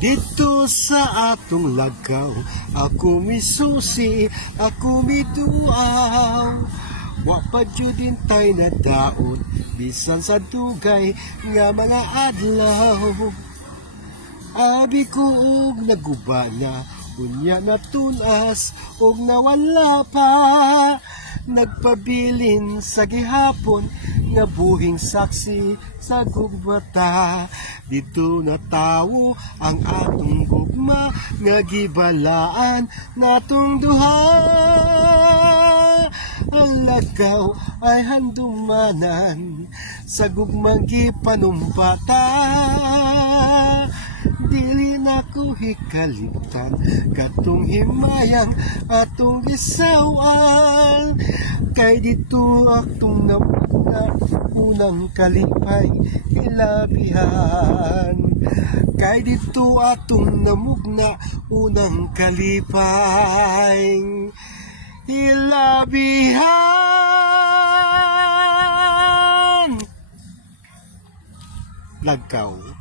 Dito sa atong lagaw, ako misusi, ako mituaw. Wa pa din tay na daot, bisan sa dugay nga mga adlaw. Abi ko og nagubana, unya na tunas og nawala pa. Nagpabilin sa gihapon nga buhing saksi sa gugbata. Dito na tawo ang atong gugma nga gibalaan natong duha. Ang lagaw ay handumanan sa gugmang gipanumpata. Dili na ko hikalimtan katong himayang atong gisawan. Kay dito atong namugna unang kalipay hilabihan. Kay dito atong namugna unang kalipay hilabihan. Lagaw.